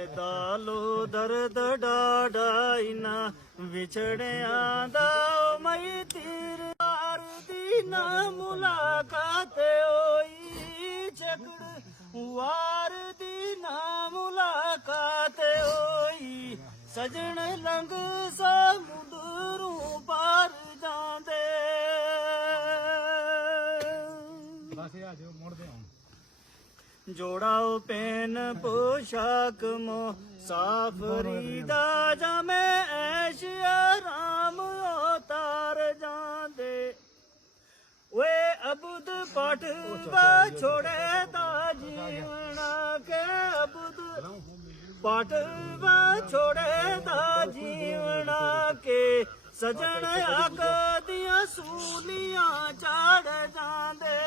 ਤੇ ਦਾਲੋ ਦਰਦ ਡਾਢਾ ਇਨਾ ਵਿਛੜਿਆਂ ਦਾ ਮਈ ਤੀਰ ਵਾਰ ਦੀ ਨਾ ਮੁਲਾਕਾਤ ਹੋਈ ਝਗੜ ਵਾਰ ਦੀ ਨਾ ਮੁਲਾਕਾਤ ਹੋਈ ਸਜਣ ਲੰਘ ਸਮੁੰਦਰੋਂ ਪਾਰ ਜਾਂਦੇ जोड़ाओ पेन पोशाक मो साफरी दा जमे ऐश आराम उतार जांदे वे अबुद पटवा छोड़े दा जीवना के अबुद पटवा छोड़े दा जीवना के सजन अग दियां सूलियां चढ़ जांदे